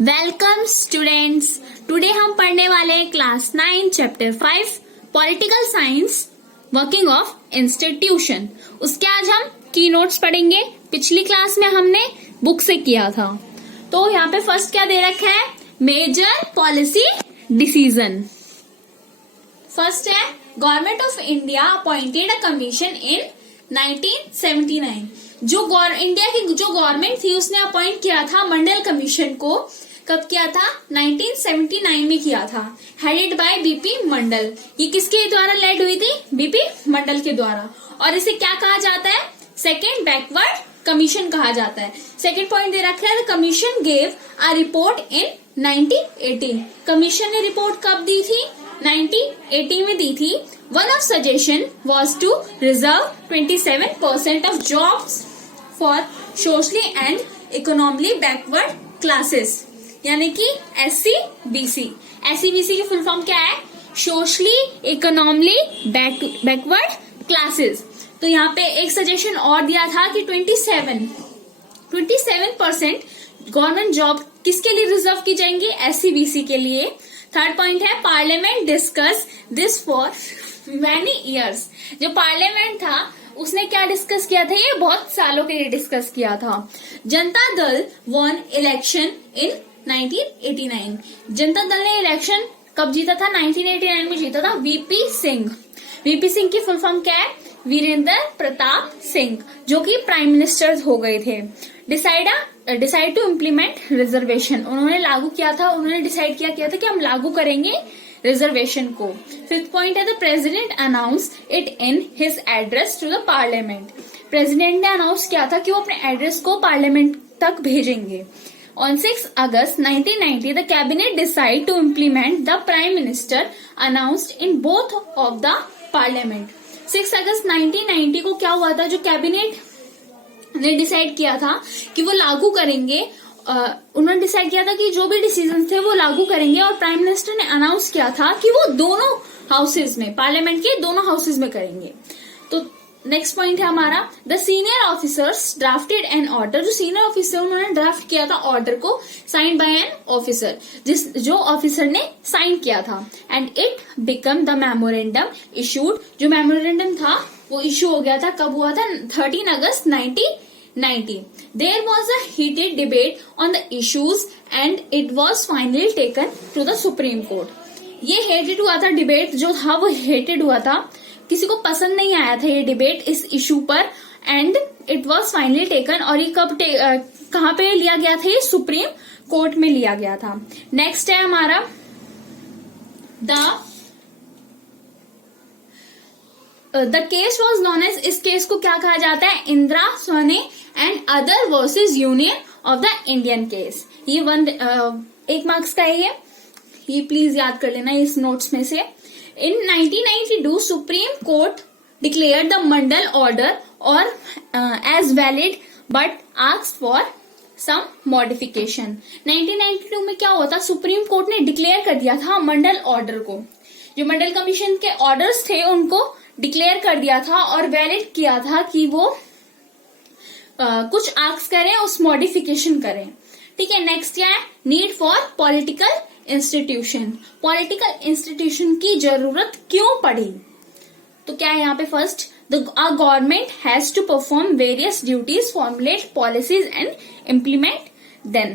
Welcome students. Today हम पढ़ने वाले हैं class 9 chapter 5 political science working of institution. उसके आज हम की नोट्स पढ़ेंगे। पिछली क्लास में हमने बुक से किया था। तो यहाँ पे फर्स्ट क्या दे रखा है, मेजर पॉलिसी डिसीजन। फर्स्ट है government of India appointed a commission इन 1979। जो इंडिया की जो गवर्नमेंट थी उसने अपॉइंट किया था मंडल कमीशन को। कब किया था? 1979 में किया था। हेडेड बाय बीपी मंडल। ये किसके द्वारा लेड हुई थी? बीपी मंडल के द्वारा। और इसे क्या कहा जाता है? सेकेंड बैकवर्ड कमीशन कहा जाता है। सेकेंड पॉइंट दे रखा है, the commission gave a report in 1918। Commission ने रिपोर्ट कब दी थी? 1918 में दी थी। One of suggestion was to reserve 27% of jobs for socially and economically backward classes, यानी कि SC-BC। SC-BC की फुल फॉर्म क्या है? Socially economically backward classes. तो यहाँ पे एक सजेशन और दिया था कि 27% गवर्नमेंट जॉब किसके लिए रिजर्व की जाएंगी? SC-BC के लिए। थर्ड पॉइंट है parliament discuss this for many years. जो पार्लियामेंट था उसने क्या डिस्कस किया था? ये बहुत सालों के लिए डिस्कस किया था। Janata Dal one election in 1989। Janata Dal ने इलेक्शन कब जीता था? 1989 में जीता था। वीपी सिंह की फुल फॉर्म क्या है? वीरेंद्र प्रताप सिंह, जो कि प्राइम मिनिस्टर हो गए थे। Decide to implement reservation. उन्होंने लागू किया था, उन्होंने डिसाइड किया था कि हम लागू करेंगे रिजर्वेशन को। फिफ्थ पॉइंट है the president announce it in his address to the parliament. President ने अनाउंस किया था कि वो अपने एड्रेस को पार्लियामेंट तक भेजेंगे। On 6 August 1990, the cabinet decided to implement the prime minister announced in both of the parliament. 6 अगस्त 1990 को क्या हुआ था? जो कैबिनेट ने डिसाइड किया था कि वो लागू करेंगे। उन्होंने डिसाइड किया था कि जो भी डिसीजन थे वो लागू करेंगे, और प्राइम मिनिस्टर ने अनाउंस किया था कि वो दोनों हाउसेज में, पार्लियामेंट के दोनों हाउसेज में करेंगे। तो नेक्स्ट पॉइंट है हमारा, the senior officers drafted an order. जो सीनियर ऑफिसर उन्होंने ड्राफ्ट किया था ऑर्डर को, साइन बाय एन ऑफिसर, जो ऑफिसर ने साइन किया था। And it become the memorandum issued. जो मेमोरेंडम था वो इशू हो गया था। कब हुआ था? 13 अगस्त 1990। There was a heated debate on the issues and it was finally taken to the Supreme Court. ये हेटेड हुआ था, डिबेट जो था वो हेटेड हुआ था, किसी को पसंद नहीं आया था ये डिबेट इस इशू पर। And it was finally taken, और ये कब कहाँ पे लिया गया था? ये सुप्रीम कोर्ट में लिया गया था। नेक्स्ट है हमारा the case was known as. इस केस को क्या कहा जाता है? Indira Sawhney and other versus union of the Indian case. ये एक मार्क्स का है ये प्लीज याद कर लेना इस नोट्स में से। In 1992, Supreme Court declared the Mandal order as valid but asked for some modification. 1992 में क्या हुआ था? सुप्रीम कोर्ट ने डिक्लेयर कर दिया था मंडल ऑर्डर को। जो मंडल कमीशन के ऑर्डर्स थे उनको डिक्लेयर कर दिया था और वैलिड किया था कि वो कुछ आस्क करें, उस मॉडिफिकेशन करें। ठीक है। नेक्स्ट क्या है? Need for political institution. Political institution की जरूरत क्यों पड़ी? तो क्या है यहाँ पे? First, a government has to perform various duties, formulate policies and implement them.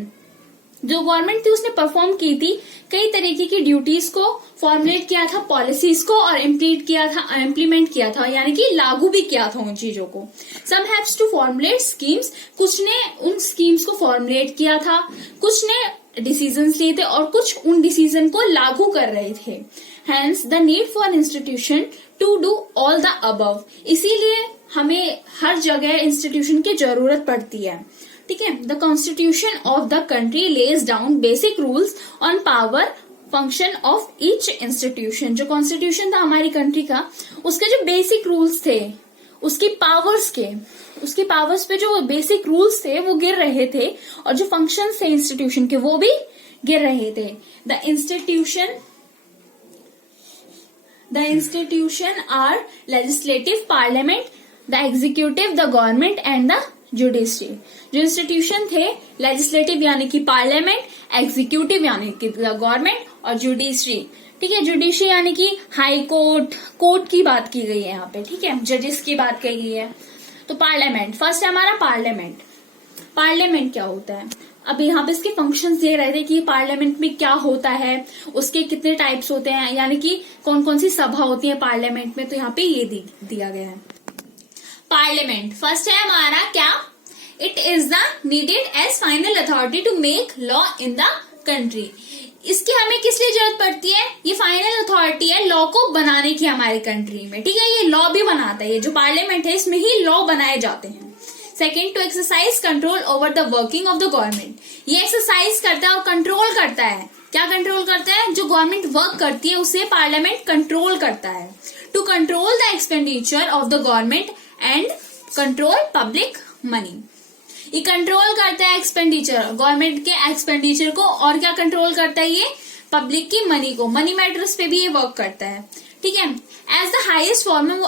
जो गवर्नमेंट थी उसने परफॉर्म की थी कई तरीके की ड्यूटीज को, फॉर्मुलेट किया था पॉलिसीज को, और इम्प्लीमेंट किया था यानी कि लागू भी किया था उन चीजों को। सम हैव्स टू फॉर्मुलेट स्कीम्स। कुछ ने उन स्कीम्स को फॉर्मुलेट किया था, कुछ ने डिसीजंस लिए थे, और कुछ उन डिसीजन को लागू कर रहे थे। Hence the need for institution to do all the above. इसीलिए हमें हर जगह इंस्टीट्यूशन की जरूरत पड़ती है। ठीक है। The constitution of the country lays down basic rules on power function of each institution. जो कॉन्स्टिट्यूशन था हमारी कंट्री का, उसके जो बेसिक रूल्स थे, उसकी पावर्स पे जो बेसिक रूल्स थे वो गिर रहे थे, और जो फंक्शंस थे इंस्टीट्यूशन के वो भी गिर रहे थे। The institution are legislative parliament, the executive, the government and the judiciary. जो इंस्टीट्यूशन थे लेजिस्लेटिव यानी कि पार्लियामेंट, एग्जीक्यूटिव यानी कि गवर्नमेंट, और जुडिशरी, ठीक है। जुडिशरी यानी कि हाई कोर्ट, कोर्ट की बात की गई है यहाँ पे, ठीक है, जजेस की बात की गई है। तो पार्लियामेंट फर्स्ट है हमारा पार्लियामेंट। पार्लियामेंट क्या होता है? अब यहाँ पे इसके फंक्शंस दे रहे थे कि पार्लियामेंट में क्या होता है, उसके कितने टाइप्स होते हैं, यानी कि कौन कौन सी सभा होती है पार्लियामेंट में। तो यहाँ पे ये दिया गया है। पार्लियामेंट फर्स्ट है हमारा क्या? It is the needed as final authority to make law in the country. इसकी हमें किस लिए जरूरत पड़ती है? ये फाइनल अथॉरिटी है लॉ को बनाने की हमारी कंट्री में, ठीक है। ये लॉ भी बनाता है, ये जो पार्लियामेंट है इसमें ही लॉ बनाए जाते हैं। Second, to exercise control over the working of the government. ये एक्सरसाइज करता है और कंट्रोल करता है। क्या कंट्रोल करता है? जो गवर्नमेंट वर्क करती है उसे पार्लियामेंट कंट्रोल करता है। To control the expenditure of the government and control public money. ये कंट्रोल करता है एक्सपेंडिचर, गवर्नमेंट के एक्सपेंडिचर को, और क्या कंट्रोल करता है? ये पब्लिक की मनी को, मनी मैटर्स पे भी ये वर्क करता है, ठीक है। As the highest forum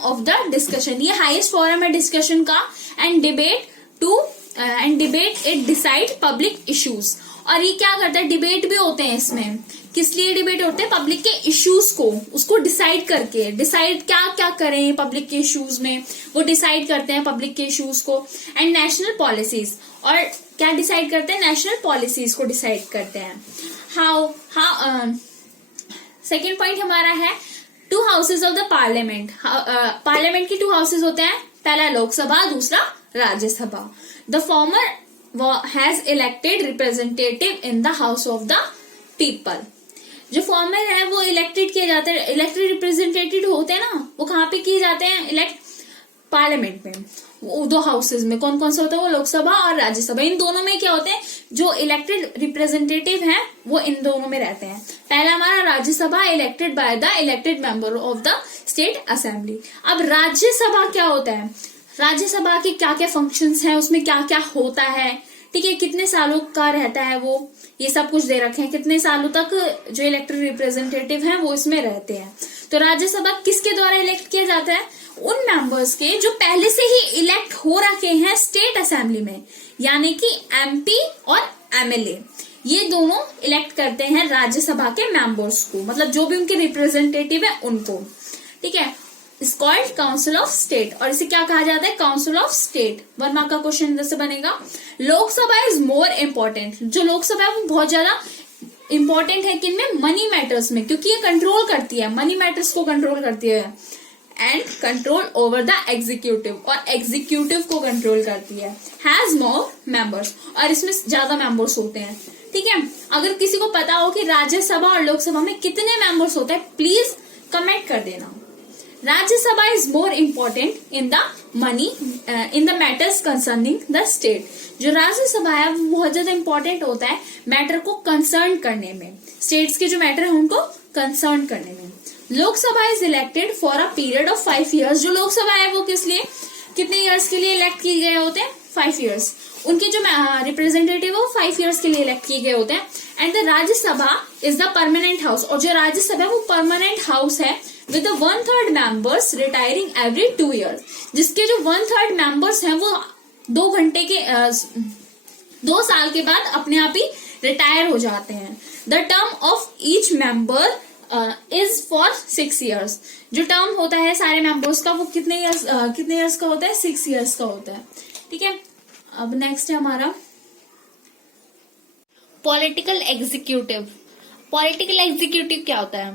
of the discussion, ये हाईएस्ट फोरम है डिस्कशन का, and debate it decide public issues. और ये क्या करता है? डिबेट भी होते हैं इसमें। किस लिए डिबेट होते हैं? पब्लिक के इश्यूज को, उसको डिसाइड करके, डिसाइड क्या क्या करें पब्लिक के इश्यूज में, वो डिसाइड करते हैं पब्लिक के इश्यूज को। एंड नेशनल पॉलिसीज, और क्या डिसाइड करते हैं? नेशनल पॉलिसीज को डिसाइड करते हैं। सेकेंड पॉइंट हमारा है to houses of the parliament. Parliament की टू हाउसेज होते हैं, पहला लोकसभा, दूसरा Rajya Sabha. The former has elected representative in the house of the people. जो फॉर्मर है वो इलेक्टेड किए जाते हैं, इलेक्टेड रिप्रेजेंटेटिव होते हैं ना, वो कहाँ पे किए जाते हैं? इलेक्ट पार्लियामेंट में। वो दो हाउसेज में कौन कौन से होता है? वो लोकसभा और राज्यसभा। इन दोनों में क्या होते हैं? जो इलेक्टेड रिप्रेजेंटेटिव हैं वो इन दोनों में रहते हैं। पहला हमारा Rajya Sabha, elected by the elected member of the state assembly. अब राज्यसभा क्या होता है? राज्यसभा के क्या क्या फंक्शंस हैं, उसमें क्या क्या होता है, ठीक है, कितने सालों का रहता है वो, ये सब कुछ दे रखे हैं, कितने सालों तक जो इलेक्टेड रिप्रेजेंटेटिव हैं वो इसमें रहते हैं। तो राज्यसभा किसके द्वारा इलेक्ट किया जाता है? उन मेंबर्स के जो पहले से ही इलेक्ट हो रखे हैं स्टेट असेंबली में, यानी कि एमपी और एमएलए, ये दोनों इलेक्ट करते हैं राज्यसभा के मेंबर्स को, मतलब जो भी उनके रिप्रेजेंटेटिव है उनको, ठीक है। इस कॉल्ड काउंसिल ऑफ स्टेट, और इसे क्या कहा जाता है? Council of state. 1 मार्क का क्वेश्चन इधर से बनेगा। Lok Sabha is more important. जो लोकसभा है वो बहुत ज्यादा इंपॉर्टेंट है किनमें? मनी मैटर्स में, क्योंकि ये कंट्रोल करती है, मनी मैटर्स को कंट्रोल करती है। And control over the executive, और एग्जीक्यूटिव को कंट्रोल करती है। हैज मोर मेंबर्स, और इसमें ज्यादा मेंबर्स होते हैं, ठीक है। अगर किसी को पता हो कि राज्यसभा और लोकसभा में कितने मेंबर्स होते हैं, प्लीज कमेंट कर देना। Rajya Sabha is more important in the money in the matters concerning the state. जो राज्यसभा है वो बहुत ज्यादा इंपॉर्टेंट होता है मैटर को कंसर्न करने में, स्टेट्स के जो मैटर है उनको कंसर्न करने में। Lok Sabha is elected for a period of 5 years। जो लोकसभा है वो किस लिए, कितने ईयर्स के लिए इलेक्ट किए गए होते हैं? 5 years। उनके जो रिप्रेजेंटेटिव है वो 5 years के लिए इलेक्ट किए गए होते हैं। And the Rajya Sabha is the permanent house, और जो राज्यसभा है वो परमानेंट हाउस है with 1/3 members retiring every 2 years। जिसके जो 1/3 मेंबर्स हैं वो 2 साल के बाद अपने आप ही रिटायर हो जाते हैं। The term of each member is for 6 years। जो टर्म होता है सारे मेंबर्स का वो कितने ईयर्स का होता है? 6 years का होता है, ठीक है। अब नेक्स्ट है हमारा पॉलिटिकल एग्जीक्यूटिव। पॉलिटिकल एग्जीक्यूटिव क्या होता है?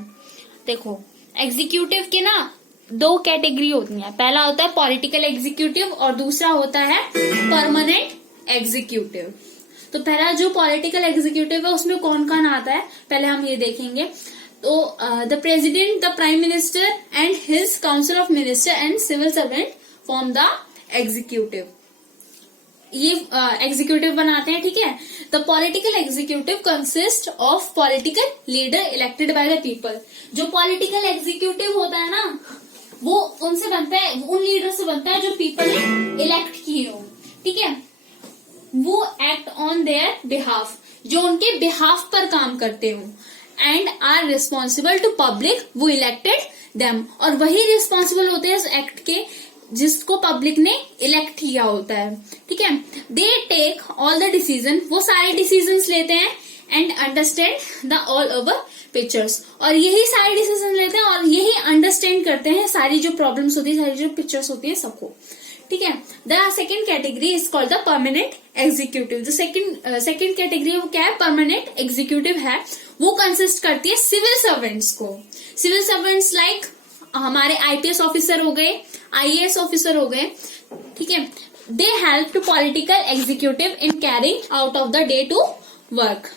देखो, एग्जीक्यूटिव के ना 2 कैटेगरी होती हैं। पहला होता है पॉलिटिकल एग्जीक्यूटिव और दूसरा होता है परमानेंट एग्जीक्यूटिव। तो पहला जो पॉलिटिकल एग्जीक्यूटिव है उसमें कौन कौन आता है पहले हम ये देखेंगे। तो the president, the prime minister and his council of minister and civil servant form the executive. ये एग्जीक्यूटिव बनाते हैं, ठीक है। The political executive consist of political leader elected by the people. जो पॉलिटिकल एग्जीक्यूटिव होता है ना वो उनसे बनता है, उन लीडर से बनता है जो पीपल ने इलेक्ट किए हो, ठीक है। वो एक्ट ऑन देयर बिहाफ, जो उनके बिहाफ पर काम करते हो। And are responsible to public वो इलेक्टेड देम, और वही रिस्पॉन्सिबल होते हैं इस एक्ट के जिसको पब्लिक ने इलेक्ट किया होता है, ठीक है। They take all the decision, वो सारे डिसीजंस लेते हैं, and understand the all over pictures, और यही सारे डिसीजन लेते हैं और यही अंडरस्टैंड करते हैं सारी जो प्रॉब्लम्स होती है, सारी जो पिक्चर्स होती है सबको, ठीक है। The second category is called the permanent executive. जो सेकेंड कैटेगरी है वो क्या है, परमानेंट एग्जीक्यूटिव है। वो कंसिस्ट करती है सिविल सर्वेंट्स को। सिविल सर्वेंट्स लाइक हमारे आईपीएस ऑफिसर हो गए, आईएएस ऑफिसर हो गए, ठीक है। They help to political executive in carrying out of the day to work.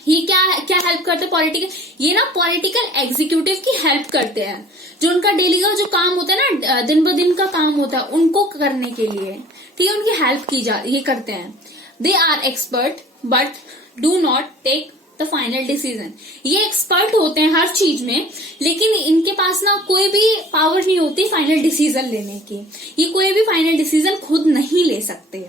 ये क्या हेल्प करते हैं पॉलिटिकल, ये ना पॉलिटिकल एग्जीक्यूटिव की हेल्प करते हैं। जो उनका डेली का जो काम होता है ना, दिन ब दिन का काम होता है, उनको करने के लिए, ठीक है, उनकी हेल्प ये करते हैं। They are expert but do not take the final decision. ये एक्सपर्ट होते हैं हर चीज में, लेकिन इनके पास ना कोई भी पावर नहीं होती फाइनल डिसीजन लेने की। ये कोई भी फाइनल डिसीजन खुद नहीं ले सकते।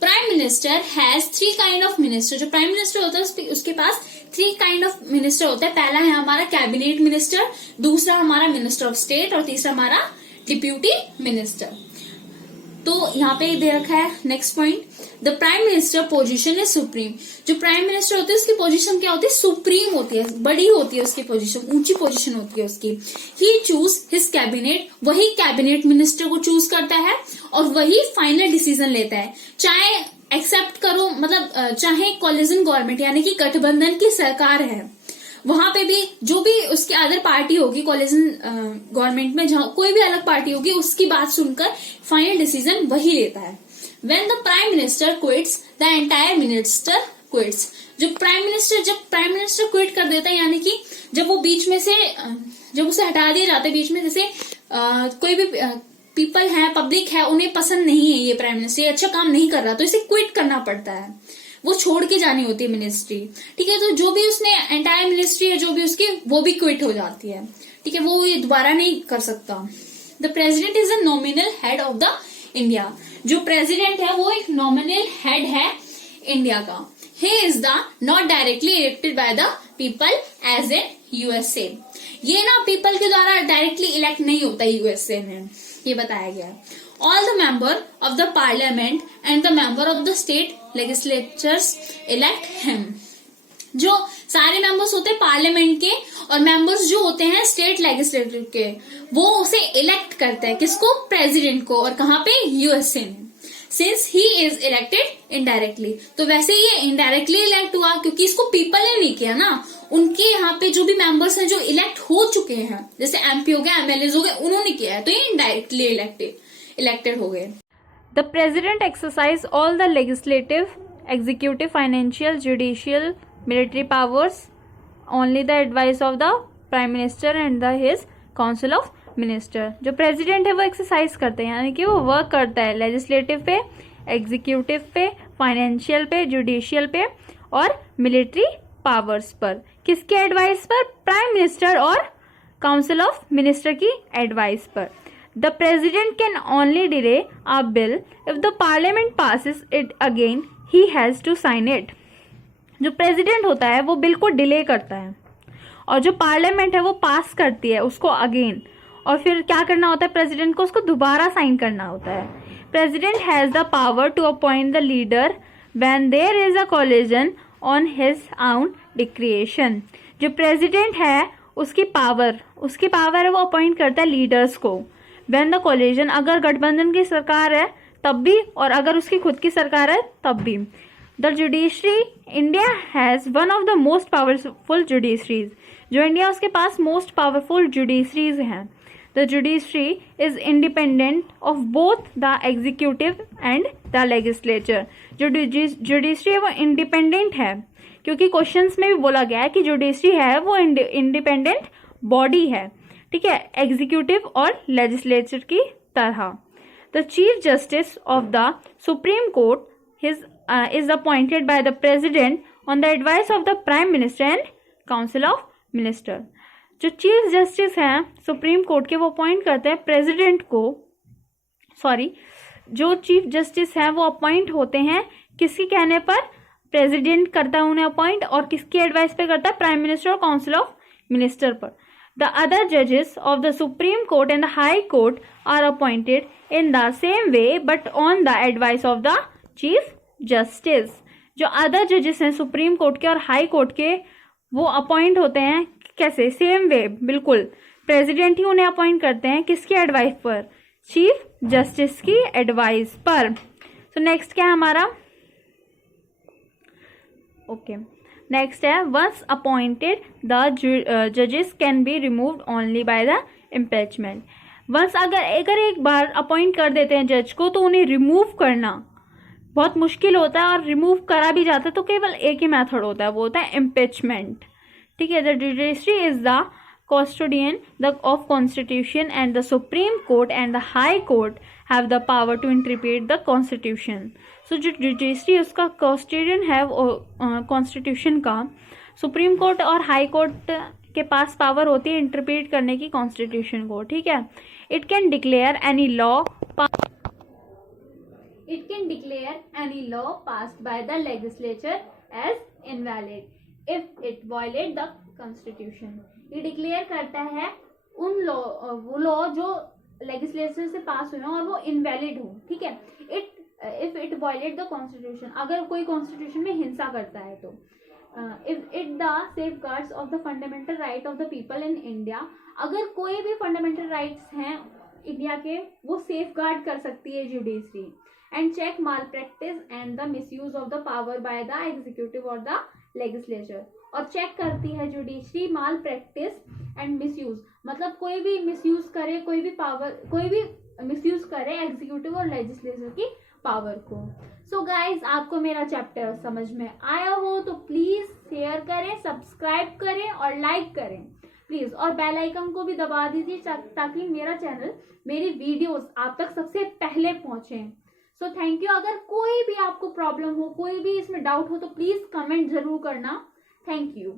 Prime minister has 3 kind of minister. जो प्राइम मिनिस्टर होता है उसके पास 3 काइंड ऑफ मिनिस्टर होता है। पहला है हमारा कैबिनेट मिनिस्टर, दूसरा हमारा मिनिस्टर ऑफ स्टेट, और तीसरा हमारा डिप्यूटी मिनिस्टर। तो यहाँ पे दे रखा है next point, the prime minister position is supreme. जो प्राइम मिनिस्टर होती है उसकी पोजीशन क्या होती है, सुप्रीम होती है, बड़ी होती है उसकी पोजीशन, ऊंची पोजीशन होती है उसकी। ही चूज हिज कैबिनेट, वही कैबिनेट मिनिस्टर को चूज करता है और वही फाइनल डिसीजन लेता है। चाहे एक्सेप्ट करो, मतलब चाहे कोलिजन गवर्नमेंट यानी कि गठबंधन की सरकार है, वहां पे भी जो भी उसकी अदर पार्टी होगी कोलिजन गवर्नमेंट में, जहां कोई भी अलग पार्टी होगी, उसकी बात सुनकर फाइनल डिसीजन वही लेता है। When the prime minister quits, the entire minister quits. जब प्राइम मिनिस्टर क्विट कर देता है, यानी कि जब वो बीच में से जब उसे हटा दिया जाता है बीच में, जैसे कोई भी पीपल है, पब्लिक है, उन्हें पसंद नहीं है ये प्राइम मिनिस्टर, ये अच्छा काम नहीं कर रहा, तो इसे क्विट करना पड़ता है, वो छोड़ के जानी होती है मिनिस्ट्री, ठीक है। तो जो भी उसने एंटायर मिनिस्ट्री है जो भी उसकी, वो भी क्विट हो जाती है, ठीक है, वो ये दोबारा नहीं कर सकता। The president is the nominal head of the India. जो प्रेसिडेंट है वो एक नॉमिनल हेड है इंडिया का। He is the not directly elected by the people as in USA. ये ना पीपल के द्वारा डायरेक्टली इलेक्ट नहीं होता यूएसए में, ये बताया गया है। All the member of the parliament and the member of the state legislatures elect him. जो सारे मेंबर्स होते हैं पार्लियामेंट के और मेंबर्स जो होते हैं स्टेट लेजिस्लेटिव के, वो उसे इलेक्ट करते हैं, किसको, प्रेसिडेंट को, और कहाँ पे, यूएसए में। Since he is elected indirectly, तो वैसे ये इनडायरेक्टली इलेक्ट हुआ क्योंकि इसको पीपल ने नहीं किया ना, उनके यहाँ पे जो भी मेंबर्स हैं जो इलेक्ट हो चुके हैं, जैसे एमपी हो गए, एमएलए हो गए, उन्होंने किया है, तो ये इनडायरेक्टली इलेक्टेड हो गए। The president exercise all the legislative, executive, financial, judicial, military powers, only the advice of the prime minister and the his council of minister. जो प्रेसिडेंट है वो एक्सरसाइज करते हैं, यानी कि वो वर्क करता है लेजिस्लेटिव पे, एग्जीक्यूटिव पे, फाइनेंशियल पे, जुडिशियल पे और मिलिट्री पावर्स पर। किसके एडवाइस पर, प्राइम मिनिस्टर और काउंसिल ऑफ मिनिस्टर की एडवाइस पर। The president can only delay a bill if the parliament passes it again, he has to sign it. जो प्रेसिडेंट होता है वो बिल को डिले करता है और जो पार्लियामेंट है वो पास करती है उसको अगेन, और फिर क्या करना होता है प्रेसिडेंट को, उसको दोबारा साइन करना होता है। President has the power to appoint the leader when there is a collision on his own discretion. जो प्रेसिडेंट है उसकी पावर है वो अपॉइंट करता है लीडर्स को। व्हेन द कोलिजन, अगर गठबंधन की सरकार है तब भी, और अगर उसकी खुद की सरकार है तब भी। The judiciary, India has one of the most powerful judiciaries. जो इंडिया उसके पास मोस्ट पावरफुल जुडिशरीज हैं। The judiciary is independent of both the executive and the legislature. जो जुडिशरी है वो इंडिपेंडेंट है, क्योंकि क्वेश्चंस में भी बोला गया है कि जुडिशरी है वो इंडिपेंडेंट बॉडी है, ठीक है, एग्जीक्यूटिव और लेजिस्लेचर की तरह। The chief justice of the supreme court is appointed by the president on the advice of the prime minister and council of minister। जो चीफ जस्टिस हैं सुप्रीम कोर्ट के, वो अपॉइंट करते हैं प्रेसिडेंट को, जो चीफ जस्टिस हैं वो अपॉइंट होते हैं किसके कहने पर, प्रेसिडेंट करता है उन्हें अपॉइंट, और किसकी एडवाइस पे करता है, प्राइम मिनिस्टर और काउंसिल ऑफ मिनिस्टर पर। The other judges of the Supreme Court and the High Court are appointed in the same way but on the advice of the Chief Justice. जो other जजेस हैं supreme court के और high court के, वो appoint होते हैं कैसे? सेम वे, बिल्कुल प्रेसिडेंट ही उन्हें अपॉइंट करते हैं, किसकी एडवाइस पर? चीफ जस्टिस की एडवाइस पर. सो नेक्स्ट क्या है हमारा? ओके, नेक्स्ट है वंस अपॉइंटेड द जजेस can be removed only by the impeachment. Once अगर एक बार अपॉइंट कर देते हैं जज को तो उन्हें रिमूव करना बहुत मुश्किल होता है, और रिमूव करा भी जाता है तो केवल एक ही मेथड होता है, वो होता है इम्पीचमेंट. ठीक है. The judiciary is the custodian of constitution and the supreme court and the high court have the power to interpret the constitution. So जो judiciary उसका custodian है constitution का, सुप्रीम कोर्ट और हाई कोर्ट के पास power होती है interpret करने की कॉन्स्टिट्यूशन को. ठीक है. It can declare any law passed by the legislature as invalid if it violate the constitution. ये डिक्लेयर करता है वो लॉ जो लेजिस्लेचर से पास हुए और वो इनवैलिड हो. ठीक है. If it violate the constitution, अगर कोई कॉन्स्टिट्यूशन में हिंसा करता है तो. If it the safeguards of the fundamental right of the people in India, अगर कोई भी फंडामेंटल राइट्स हैं इंडिया के वो सेफगार्ड कर सकती है judiciary. And check malpractice and the misuse of the power by the executive और द लेजिस्लेचर. और चेक करती है judiciary malpractice and misuse, मतलब कोई भी मिसयूज करे, कोई भी मिसयूज करे एग्जीक्यूटिव और लेजिस्लेचर की पावर को. सो गाइज, आपको मेरा चैप्टर समझ में आया हो तो प्लीज शेयर करें, सब्सक्राइब करें और लाइक करें प्लीज, और बेल आइकन को भी दबा दीजिए ताकि मेरा चैनल, मेरी वीडियोस आप तक सबसे पहले पहुंचे. So thank you. अगर कोई भी आपको प्रॉब्लम हो, कोई भी इसमें डाउट हो तो प्लीज कमेंट जरूर करना. Thank you.